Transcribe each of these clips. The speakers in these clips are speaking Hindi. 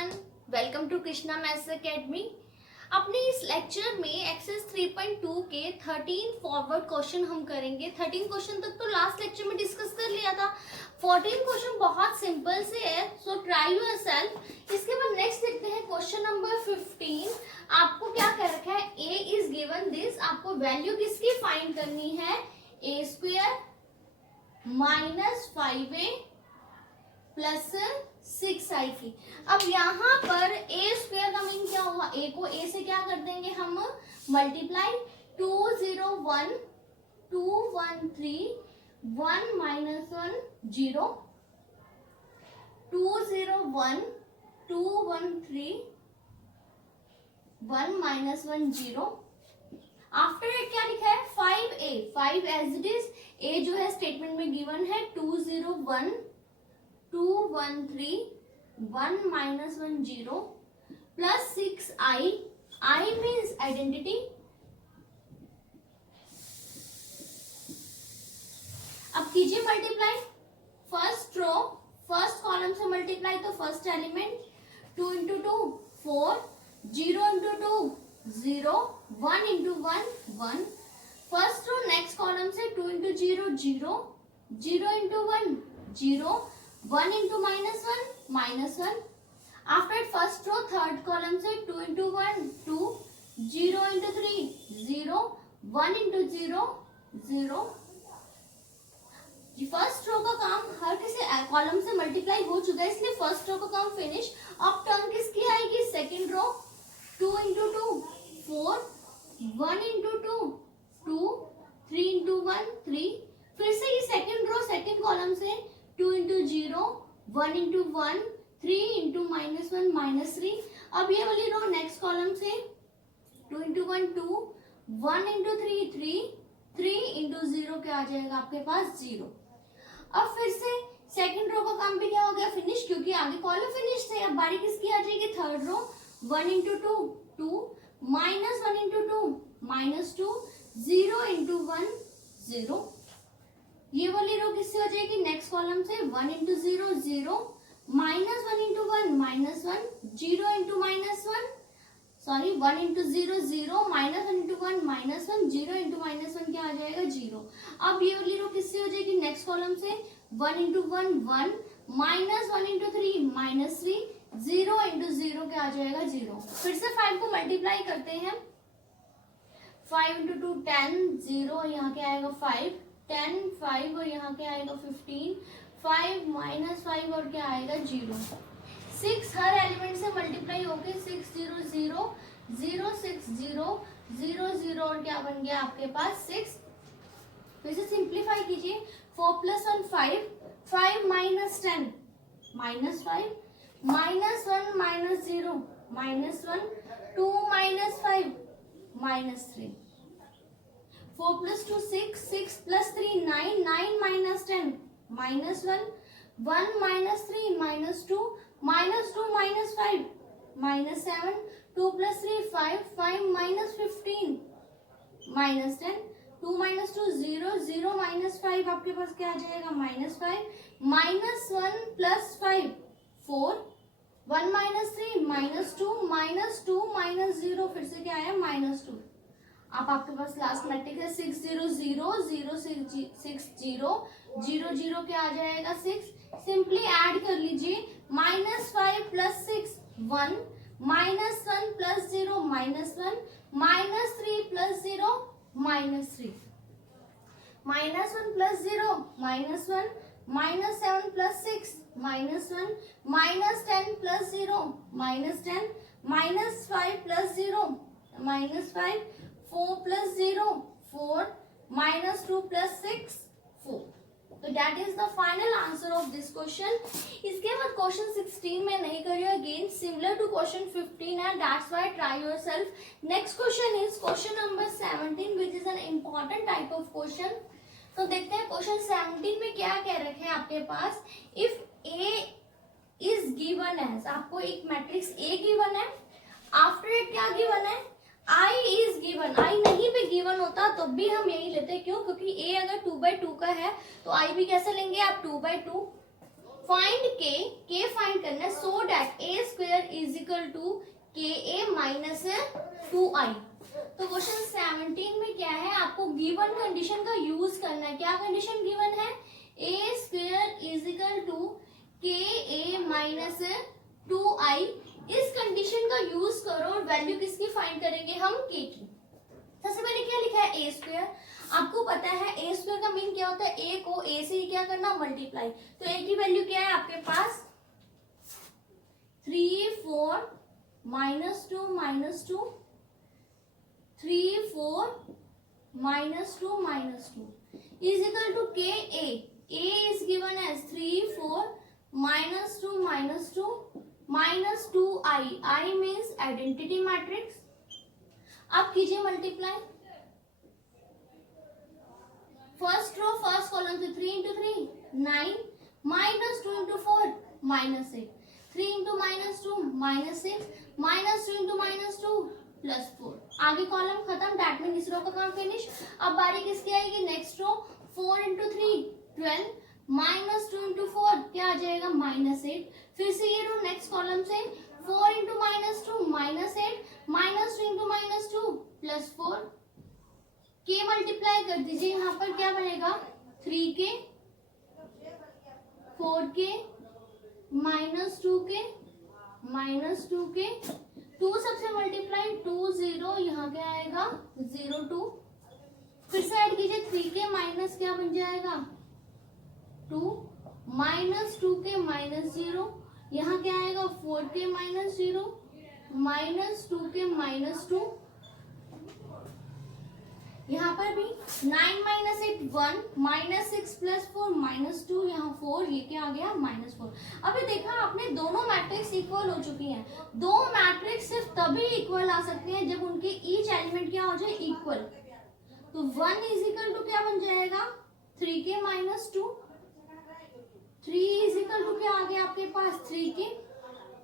Everyone, welcome to Krishna maths academy. अपने इस लेक्चर में एक्सरसाइज 3.2 के 13 फॉरवर्ड क्वेश्चन हम करेंगे। 13 क्वेश्चन तक तो लास्ट लेक्चर में डिस्कस कर लिया था। 14 क्वेश्चन बहुत सिंपल से है, सो ट्राई योरसेल्फ। इसके बाद नेक्स्ट देखते हैं क्वेश्चन नंबर 15। आपको क्या कह रखा है, ए इज गिवन दिस, आपको वैल्यू किसकी फाइंड करनी है, ए square minus 5a plus 6i की। अब यहाँ पर ए स्क्वायर का मीन क्या हुआ, ए को ए से क्या कर देंगे हम, multiply 201 213 1 minus 1 0 201 213 1 minus 1 0। After it क्या लिखा है, 5a 5 एज इट इज, ए जो है स्टेटमेंट में गिवन है 201 213 1 minus 1 0 plus 6i, I means identity। अब कीजिए multiply, first row first column से मल्टीप्लाई, तो first element 2 into 2 4, 0 into 2 0, 1 into 1 1। First row next column से 2 into 0 0, 0 into 1 0, 1 into minus 1 minus 1। After first row third column से 2 into 1 2, 0 into 3 0, 1 into 0 0। First row का काम हर किसी कॉलम से मल्टीप्लाई हो चुका है, इसलिए फर्स्ट रो का काम फिनिश। अब टर्म किसकी आएगी, second row 2 into 2 4, 1 into 2 2, 3 into 1 3। फिर से ये सेकेंड रो सेकेंड कॉलम से 2 into 0, 1 into 1 3 into minus 1 minus 3। अब ये वाली रो नेक्स्ट कॉलम से 2 into 1 2, 1 into 3 3, 3 into 0 क्या आ जाएगा आपके पास 0। अब फिर से सेकंड रो का काम भी क्या हो गया, फिनिश, क्योंकि आगे कॉलम फिनिश थे। अब बारी किसकी आ जाएगी, third row 1 into 2 2, minus 1 into 2 minus 2, 0 into 1 0। ये वाली रो किससे हो जाएगी, नेक्स्ट कॉलम से 1 into 0 0, minus 1 into 1 minus 1, 0 into minus 1 sorry 1 into 0 0, minus 1 into 1 minus 1, 0 into minus 1 क्या आ जाएगा 0। अब ये वाली रो किससे हो जाएगी, नेक्स्ट कॉलम से 1 into 1 1, minus 1 into 3 minus 3, 0 into 0 क्या आ जाएगा 0। फिर से 5 को मल्टीप्लाई करते हैं, 5 इंटू 2 10 0, यहाँ क्या आएगा 5 10 5, और यहाँ क्या आएगा 15 5 माइनस 5, और क्या आएगा 0। 6 हर एलिमेंट से मल्टीप्लाई होके 6 0 0 0 6 0 0 0, और क्या बन गया आपके पास 6। फिर से सिंप्लीफाई कीजिए, 4 plus 1 5, 5 minus 10 minus 5, minus 1 minus 0 minus 1, 2 minus 5 minus 3, 4 plus 2 6, 6 plus 3 9, 9 minus 10 minus 1, 1 minus 3 minus 2, minus 2 minus 5 minus 7, 2 plus 3 5, 5 minus 15 minus 10, 2 minus 2 0, 0 minus 5 आपके पास क्या आ जाएगा minus 5, minus 1 plus 5 4, 1 minus 3 minus 2 minus 2 minus 0, फिर से क्या आया minus 2। अब आपके पास लास्ट मैट्रिक्स है 6 0 0 0 6 0 0 0 क्या आ जाएगा 6। सिंपली ऐड कर लीजिए, minus 5 plus 6 1, minus 1 plus 0 minus 1, minus 3 plus 0 minus 3, minus 1 plus 0 minus 1, minus 7 plus 6 minus 1, minus 10 plus 0 minus 10, minus 5 plus 0 minus 5, 4 plus 0 4, minus 2 plus 6 4। तो that is the final answer of this question। इसके बाद क्वेश्चन 16 में नहीं करिए, अगेन सिमिलर टू क्वेश्चन 15 है, that's why try yourself। next question is question number 17 which is an important type of question। तो देखते हैं क्वेश्चन 17 में क्या कह रखे हैं आपके पास, if A is given as, आपको एक मैट्रिक्स A given है, आफ्टर इट क्या given है, I is given। I नहीं भी given होता तो भी हम यही लेते हैं, क्यों, क्योंकि A अगर 2/2 का है तो I भी कैसे लेंगे आप 2/2। फाइंड के फाइंड करना है so that A square is equal to K A minus 2i। तो क्वेश्चन 17 में क्या है, आपको गिवन कंडीशन का यूज करना है। क्या कंडीशन गिवन है, ए square is equal to K A minus 2i। इस कंडीशन का यूज करो और वैल्यू किसकी फाइंड करेंगे हम, के की। सबसे पहले क्या लिखा है, ए स्क्वायर। आपको पता है ए स्क्वायर का मीन क्या होता है, ए को ए से क्या करना, मल्टीप्लाई। तो ए की वैल्यू क्या है आपके पास, 3 4 -2 -2 3 4 -2 is equal to K A. A is given as 3 4 -2 -2i. I means identity matrix. अब कीजिए multiply, first row first column से 3 into 3 9 -2 into 4 -8 3 into -2 -6 -2 into -2 +4। आगे कॉलम खत्म, दैट मीन इस रो का काम फिनिश। अब बारी किसकी आएगी, नेक्स्ट रो 4 into 3 12 -2 into 4 क्या आ जाएगा, -8। फिर से ये रो नेक्स्ट कॉलम से 4 into -2 -8 -2 into -2 +4। के मल्टीप्लाई कर दीजिए, यहाँ पर क्या बनेगा, 3k 4k -2k -2k 2 सबसे मल्टीप्लाई 2 0, यहाँ क्या आएगा 0 2। फिर से ऐड कीजिए, 3k माइनस क्या बन जाएगा 2 -2k -0, यहाँ क्या आएगा 4k -0 -2k -2। यहाँ पर भी 9 - 8 1 -6 + 4 -2, यहाँ 4, ये क्या आ गया -4। अभी देखा आपने, दोनों मैट्रिक्स इक्वल हो चुकी हैं। दो मैट्रिक्स सिर्फ तभी इक्वल आ सकते हैं जब उनके ईच एलिमेंट क्या हो जाए, इक्वल। तो 1 इज इक्वल टू क्या बन जाएगा, 3k -2। 3 इज इक्वल टू क्या आ गया आपके पास, 3k।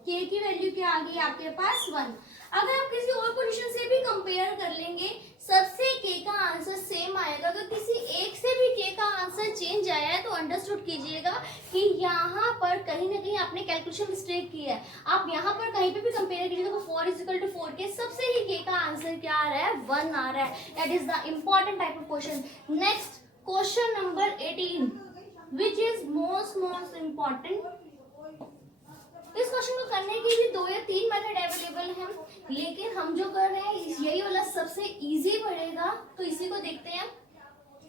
k की वैल्यू क्या आ गई आपके पास 1। अगर आप किसी और पोजीशन से भी कंपेयर कर लेंगे, सबसे k का आंसर सेम आएगा। अगर किसी एक से भी k का आंसर चेंज आया है तो अंडरस्टूड कीजिएगा कि यहाँ पर कहीं ना कहीं आपने कैलकुलेशन मिस्टेक की है। आप यहाँ पर कहीं पे भी कंपेयर कीजिएगा तो 4 = 4k, सबसे ही k का आंसर क्या आ रहा है, 1 आ रहा है। That is the important type of question. Next question number 18 which is most important. इस क्वेश्चन को करने के लिए 2 या 3 मेथड अवेलेबल हैं, लेकिन हम जो कर रहे हैं यही वाला सबसे इजी पड़ेगा, तो इसी को देखते हैं।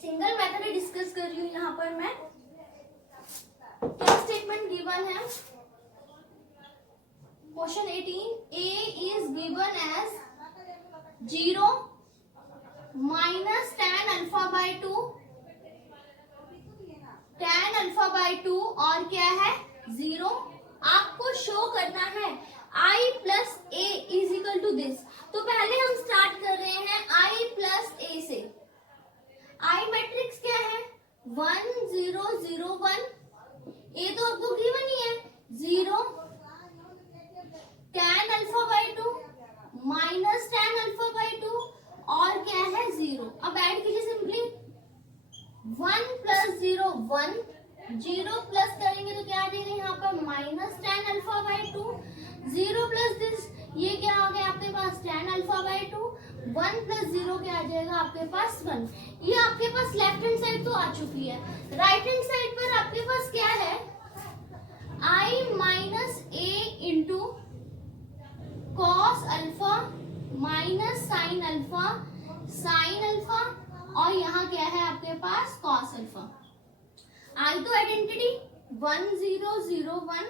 सिंगल मेथड डिस्कस कर रही हूँ यहाँ पर मैं। क्या स्टेटमेंट गिवन है, question 18, a is given as 0 - tan α/2 tan α/2 और क्या है 0। आपको शो करना है i + a is equal to this. तो पहले हम स्टार्ट कर रहे हैं i + a से। i मैट्रिक्स क्या है 1 0 0 1। a तो आपको गिवन ही है 0 tan α/2 - tan α/2 और क्या है 0। अब ऐड कीजिए सिंपली, 1 + 0 1, 0 प्लस करेंगे तो क्या आ जाएगा यहाँ पर -tan α/2, 0 प्लस दिस, ये क्या आ गया आपके पास tan α/2, 1 + 0 क्या आ जाएगा आपके पास 1। ये आपके पास लेफ्ट हैंड साइड तो आ चुकी है। राइट हैंड साइड पर आपके पास क्या है, i - a into cos alpha - sin alpha और यहाँ क्या है आपके पास cos अल्फा। I तो identity 1 0 0 1।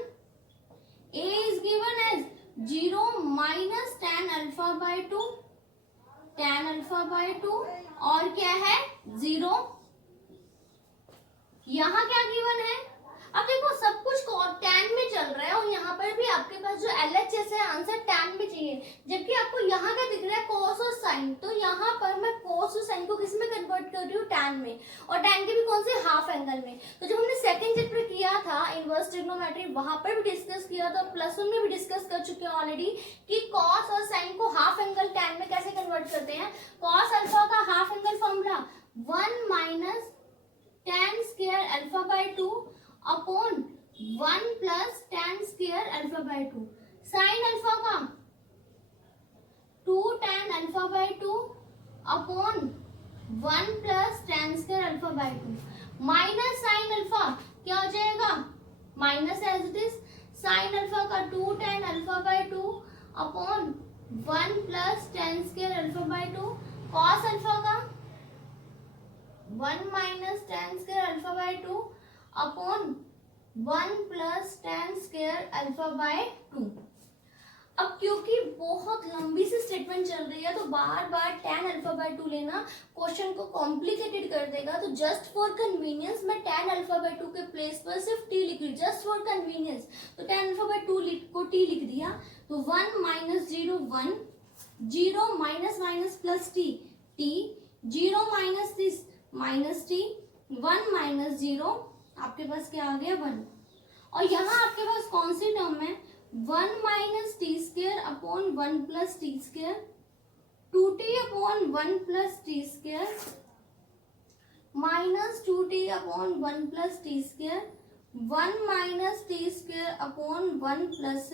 A is given as 0 - tan α/2 tan α/2 और क्या है 0। यहाँ क्या गिवन है, अब देखो सब कुछ tan में चल रहा है और यहाँ पर भी आपके पास जो LHS है आंसर tan में चाहिए, जबकि आपको यहाँ क्या दिख रहा है cos और sin। तो यहाँ पर मैं cos और sin को किस में कन्वर्ट कर रही हूँ, tan में, और tan के भी कौन से हाफ एंगल में। तो जब हमने सेकंड चैप्टर किया था इनवर्स ट्रिग्नोमेट्री, वहां पर भी डिस्कस किया था, +1 में भी डिस्कस कर चुके हैं ऑलरेडी कि cos और sin को हाफ एंगल tan में कैसे कन्वर्ट करते हैं। cos अल्फा का half angle formula 1 - tan² α/2 upon 1 plus tan square alpha by 2, sine alpha का 2 tan alpha by 2 upon 1 plus tan square alpha by 2 minus sine alpha क्या हो जाएगा, minus as it is sine alpha का 2 tan alpha by 2 upon 1 plus tan square alpha by 2 cos alpha का 1 minus tan square alpha by 2 upon 1 plus tan square alpha by 2। अब क्योंकि बहुत लंबी सी स्टेटमेंट चल रही है तो बार बार tan अल्फा बाय 2 लेना क्वेश्चन को कॉम्प्लिकेटेड कर देगा, तो जस्ट फॉर कन्वीनियंस मैं tan अल्फा बाय 2 के प्लेस पर सिर्फ t लिख रही हूँ, जस्ट फॉर कन्वीनियंस। तो tan अल्फा बाय 2 को t लिख दिया, तो 1 minus 0 1, 0 minus minus plus t, t 0 minus this minus t, 1 minus 0 आपके पास क्या आ गया 1। और यहाँ आपके पास कौन सी टर्म है, 1 minus T square upon 1 plus T square, 2t upon 1 plus T square minus 2t upon 1 plus T square, 1 minus T square upon 1 plus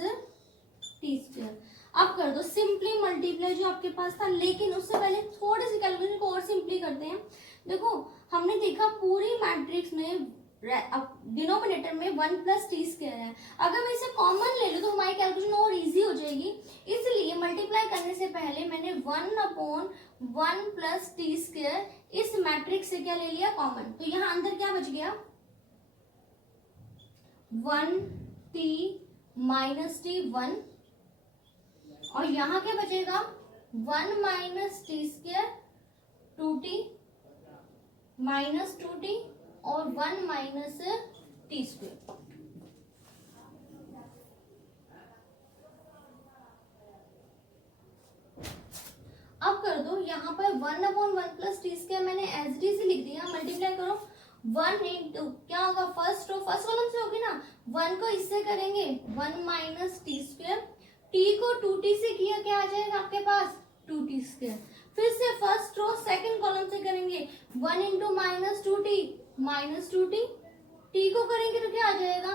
T square. अब कर दो सिंपली मल्टीप्लाई जो आपके पास था, लेकिन उससे पहले थोड़ी सी कैलकुलेशन को और सिंपली करते हैं। देखो हमने देखा पूरी मैट्रिक्स में डिनोमिनेटर में 1 प्लस टी स्क्वायर है, अगर मैं इसे कॉमन ले लूँ तो हमारी कैलकुलेशन और इजी हो जाएगी। इसलिए मल्टीप्लाई करने से पहले मैंने 1 अपॉन 1 प्लस टी स्क्वायर इस मैट्रिक्स से क्या ले लिया कॉमन, तो यहाँ अंदर क्या बच गया 1 टी माइनस टी 1, और यहाँ क्या बचेगा 1 minus T square 2t minus 2t और 1 माइनस टी स्क्वायर। अब कर दो यहाँ पर 1 अपॉन 1 प्लस टी स्क्वायर मैंने एज डी से लिख दिया, मल्टीप्लाई करो 1 इंटू क्या होगा फर्स्ट रो फर्स्ट कॉलम से होगी ना, 1 को इससे करेंगे 1 माइनस टी स्क्वायर, टी को 2t से किया क्या आ जाएगा आपके पास 2t स्क्वायर, फिर से फर्स्ट रो सेकंड कॉलम से करेंगे 1 into minus 2t minus 2t, t को करेंगे तो क्या आ जाएगा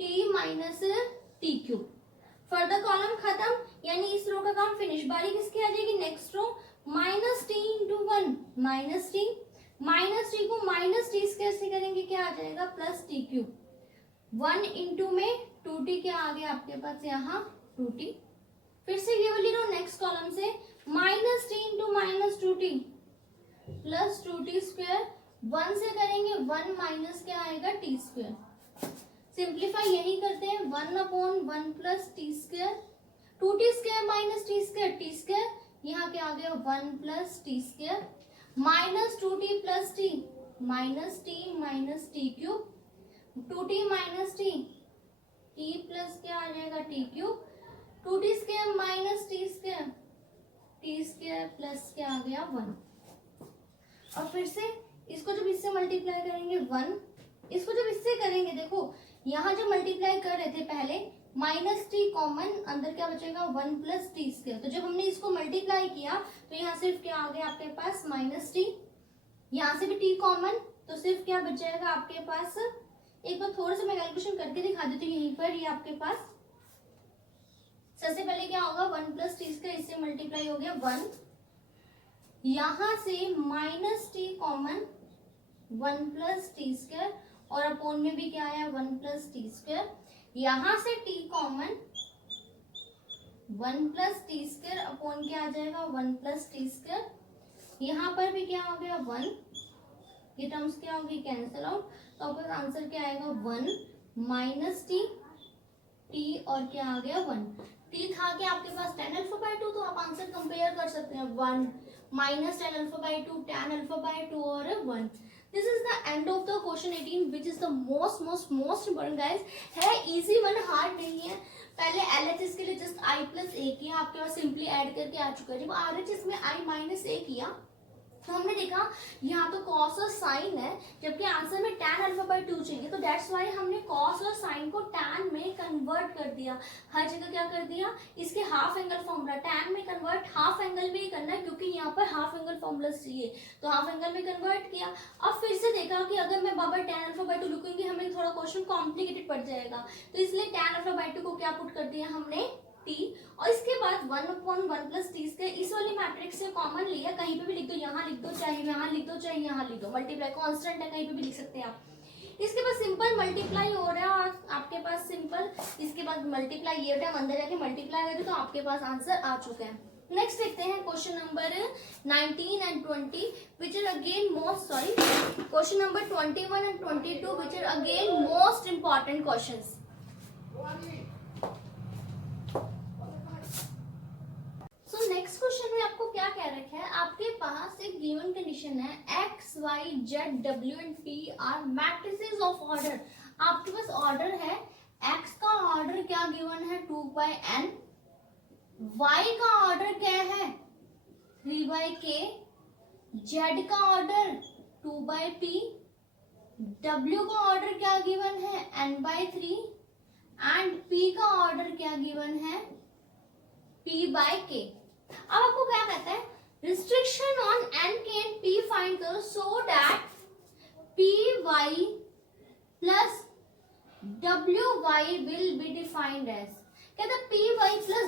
t minus T cube. Further column खत्म, यानी इस रो का काम फिनिश। बारी किसकी आ जाएगी next row, minus T into 1 minus T को माइनस टी स्क्वायर से करेंगे क्या आ जाएगा प्लस टी क्यूब। 1 इंटू में 2t क्या आ गया आपके पास यहाँ 2t, फिर से ये वाली रो नेक्स्ट कॉलम से minus T into minus 2t plus 2t square, 1 से करेंगे 1 माइनस क्या आएगा टी स्क्वायर। सिंप्लीफाई यही करते हैं 1 upon 1 plus T square, 2t square minus T square T square, यहाँ क्या आ गया 1 plus T square minus 2t plus T minus T cube, 2t minus T T plus क्या आ जाएगा T cube, 2t square minus T square plus क्या आ गया 1। और फिर से इसको जब इससे मल्टीप्लाई करेंगे 1, इसको जब इससे करेंगे देखो यहाँ जो मल्टीप्लाई कर रहे थे पहले माइनस टी कॉमन, अंदर क्या बचेगा 1 प्लस टी स्क्वायर, तो जब हमने इसको मल्टीप्लाई किया तो यहाँ सिर्फ क्या आ गया आपके पास माइनस टी, यहाँ से भी टी कॉमन तो सिर्फ क्या बच जाएगा आपके पास, एक बार थोड़ा सा मैं कैलकुलेशन करके दिखा देती हूँ यहीं पर, ये आपके पास सबसे पहले क्या होगा 1 प्लस टी स्क्वायर, इससे मल्टीप्लाई हो गया 1, यहाँ से minus T common 1 plus T square और अपॉन में भी क्या आया 1 प्लस टी स्क्वायर, यहाँ से t common 1 plus T square upon क्या आ जाएगा 1 प्लस टी स्क्वायर, यहाँ पर भी क्या हो गया 1, ये टर्म्स क्या होगी कैंसिल आउट, तो आपका आंसर क्या आएगा 1 माइनस टी और क्या आ गया 1, t था कि आपके पास tan अल्फा बाय 2, तो आप आंसर कंपेयर कर सकते हैं 1 minus tan alpha by 2 tan alpha by 2 और 1। This is the end of the question 18 which is the most important guys, है इजी वन, हार्ड नहीं है। पहले LHS के लिए जस्ट i प्लस a किया, आपके पास सिंपली ऐड करके आ चुका है। जब RHS में i माइनस a किया तो हमने देखा यहाँ तो कॉस और साइन है, जबकि आंसर में tan अल्फा अल्फा/2 चाहिए, तो दैट्स वाई हमने कॉस और साइन को टैन में कन्वर्ट कर दिया। हर जगह क्या कर दिया, इसके हाफ एंगल फॉर्मूला टैन में कन्वर्ट, हाफ एंगल में ही करना है क्योंकि यहाँ पर हाफ एंगल फॉर्मूला चाहिए, तो हाफ एंगल में कन्वर्ट किया। अब फिर से देखा कि अगर मैं बाबा टैन अल्फा/2 लिखूंगी हमें थोड़ा क्वेश्चन कॉम्प्लिकेटेड पड़ जाएगा, तो इसलिए टैन अल्फा/2 को क्या पुट कर दिया हमने t, और इसके बाद 1/1 प्लस टी स्क्वायर इस वाली मैट्रिक्स से कॉमन लिया, कहीं पे भी लिख दो, यहाँ लिख दो चाहे यहाँ लिख दो चाहे यहाँ लिख दो, मल्टीप्लाई कांस्टेंट है कहीं पे भी लिख सकते हैं आप। इसके बाद सिंपल मल्टीप्लाई हो रहा है और आपके पास सिंपल, इसके बाद मल्टीप्लाई ये टाइम अंदर जाके मल्टीप्लाई करते तो आपके पास आंसर आ चुका है। नेक्स्ट देखते हैं question number 19 and 20 which are again most question number 21 and 22 which are again most important questions. So next question में आपको क्या कह रखा है, आपके पास एक गिवन कंडीशन है x, y, z, w and p are matrices of order। आपके पास ऑर्डर है, x का ऑर्डर क्या गिवन है 2/n, y का ऑर्डर क्या है 3/k, z का ऑर्डर 2/p, w का ऑर्डर क्या गिवन है n/3 एंड p का ऑर्डर क्या गिवन है p/k। अब आपको क्या कहता है, restriction on n, k and p find करो so that py plus wy will be defined as. कहता है py प्लस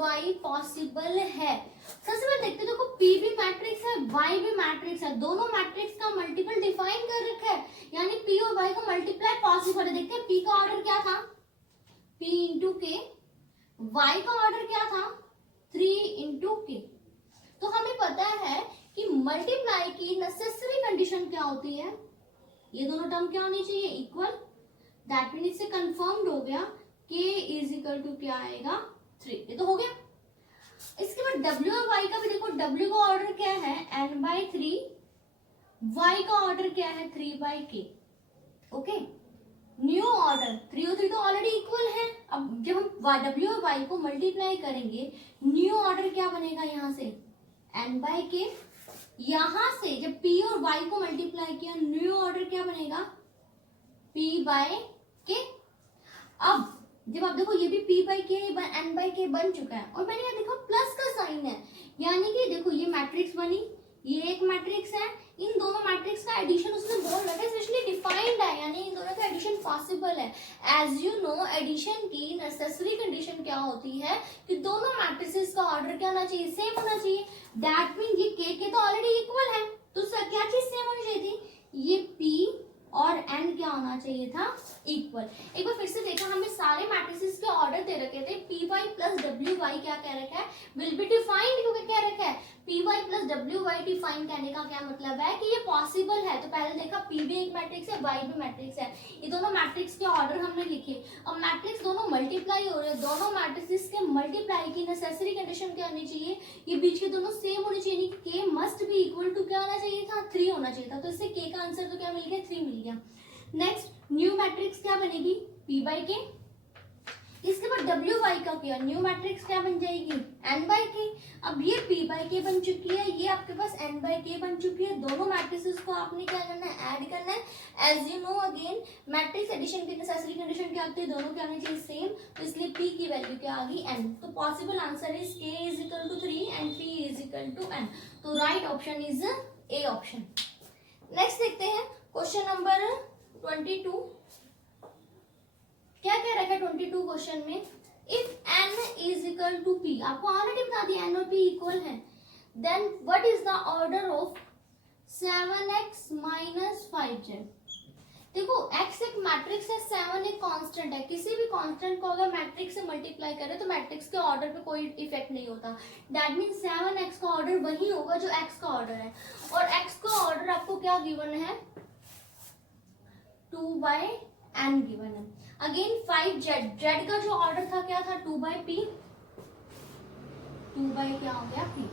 wy पॉसिबल है। सबसे पहले देखते देखो p भी मैट्रिक्स है y भी मैट्रिक्स है, दोनों मैट्रिक्स का मल्टीपल डिफाइन कर रखा है, यानी p और y का मल्टीप्लाई पॉसिबल है। देखते हैं p का ऑर्डर क्या था p इंटू k, y का ऑर्डर क्या था 3 इंटू k। तो हमें पता है कि मल्टीप्लाई की नेसेसरी कंडीशन क्या होती है, ये दोनों टर्म क्या होनी चाहिए इक्वल, दैट मीन इससे कंफर्म्ड हो गया k इज इक्वल टू क्या आएगा 3, ये तो हो गया। इसके बाद w और y का भी देखो, w का ऑर्डर क्या है n/3, y का ऑर्डर क्या है 3/k। ओके, न्यू ऑर्डर 3 और 3 तो ऑलरेडी इक्वल है, अब जब हम w और y को मल्टीप्लाई करेंगे न्यू ऑर्डर क्या बनेगा यहाँ से n/k, यहाँ से जब p और y को मल्टीप्लाई किया न्यू ऑर्डर क्या बनेगा p/k। अब जब आप देखो ये भी p/k n/k बन चुका है और मैंने यहाँ देखो प्लस का साइन है, यानी कि देखो ये मैट्रिक्स बनी, ये एक मैट्रिक्स है, इन दोनों मैट्रिक्स का एडिशन उसने बोल रखा है, स्पेशली डिफाइंड है, यानी इन दोनों का एडिशन पॉसिबल है। एज यू नो एडिशन की नेसेसरी कंडीशन क्या होती है कि दोनों मैट्रिसेस का ऑर्डर क्या होना चाहिए सेम होना चाहिए, दैट मीन ये k तो ऑलरेडी इक्वल है, तो क्या चीज सेम होनी चाहिए थी, ये p और n क्या होना चाहिए था इक्वल। एक बार फिर से देखा, हमें सारे मैट्रिसेस के ऑर्डर दे रखे थे, py प्लस wy क्या कह रखा है विल बी डिफाइंड, क्योंकि क्या रखा है py प्लस wy डिफाइन करने का क्या मतलब है कि ये पॉसिबल है। तो पहले देखा p भी एक मैट्रिक्स है y भी मैट्रिक्स है, ये दोनों मैट्रिक्स के ऑर्डर हमने लिखे। अब मैट्रिक्स दोनों मल्टीप्लाई हो रहे हैं, दोनों मैट्रिसेस के मल्टीप्लाई की नेसेसरी कंडीशन क्या होनी चाहिए, ये बीच के दोनों सेम होनी चाहिए, k must be equal to क्या होना चाहिए था 3 होना चाहिए था, तो इससे k का आंसर तो क्या मिल गया 3 मिल गया। नेक्स्ट न्यू मैट्रिक्स क्या बनेगी p/k, इसके बाद wy का क्या न्यू मैट्रिक्स क्या बन जाएगी n/k। अब ये p/k बन चुकी है, ये आपके पास n/k बन चुकी है, दोनों मैट्रिसेस को आपने क्या करना है ऐड करना है। As you know again matrix addition की नेसेसरी कंडीशन क्या होती है, दोनों क्या होनी चाहिए सेम, तो इसलिए p की वैल्यू क्या आ गई n, तो possible answer is k is equal to 3 and p is equal to n, तो right option is a option. Next देखते हैं क्वेश्चन नंबर 22, क्या कह रखा है 22 क्वेश्चन में, if n is equal to p, आपको ऑलरेडी बता दिया n और p इक्वल है, then what is the order of 7x minus 5z। देखो x एक मैट्रिक्स है, 7 एक कांस्टेंट है, किसी भी कांस्टेंट को अगर मैट्रिक्स से मल्टीप्लाई करें तो मैट्रिक्स के ऑर्डर पे कोई इफेक्ट नहीं होता, दैट मीन 7x का ऑर्डर वही होगा जो x का ऑर्डर है, और x का ऑर्डर आपको क्या गिवन है 2/n गिवन है। अगेन 5z, z का जो ऑर्डर था क्या था 2/p, 2/ क्या हो गया p।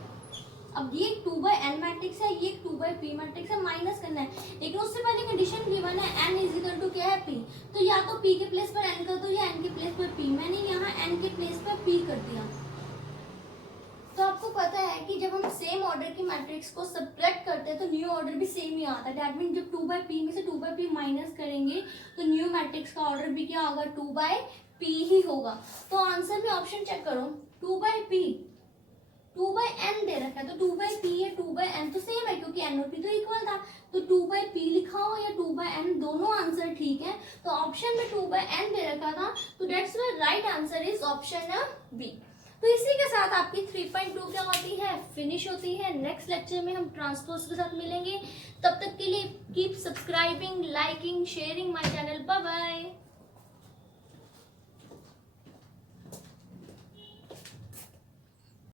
अब ये 2/n मैट्रिक्स है, ये 2/p मैट्रिक्स है, माइनस करना है, लेकिन उससे पहले कंडीशन गिवन है n इज इक्वल टू क्या है p, तो या तो p के प्लेस पर n कर दो या n के प्लेस पर p, मैंने यहाँ n के प्लेस पर p कर दिया, तो आपको पता है कि जब हम सेम ऑर्डर की मैट्रिक्स को सब्ट्रैक्ट करते हैं तो न्यू ऑर्डर भी सेम ही आता है। दैट मीन जब 2/p में से 2/p माइनस करेंगे तो न्यू मैट्रिक्स का ऑर्डर भी क्या होगा, 2/p ही होगा। तो आंसर में ऑप्शन चेक करो, 2/p 2/n दे रखा है, तो 2/p या 2/n तो सेम है क्योंकि n और p तो इक्वल था। तो 2/p लिखा हो या 2/n, दोनों आंसर ठीक है। तो ऑप्शन में 2/n दे रखा था, तो that's why right answer is option B. तो इसी के साथ आपकी 3.2 क्या होती है, फिनिश होती है। नेक्स्ट लेक्चर में हम ट्रांसपोज के साथ मिलेंगे। तब तक के लिए keep subscribing, liking, sharing my channel. Bye bye.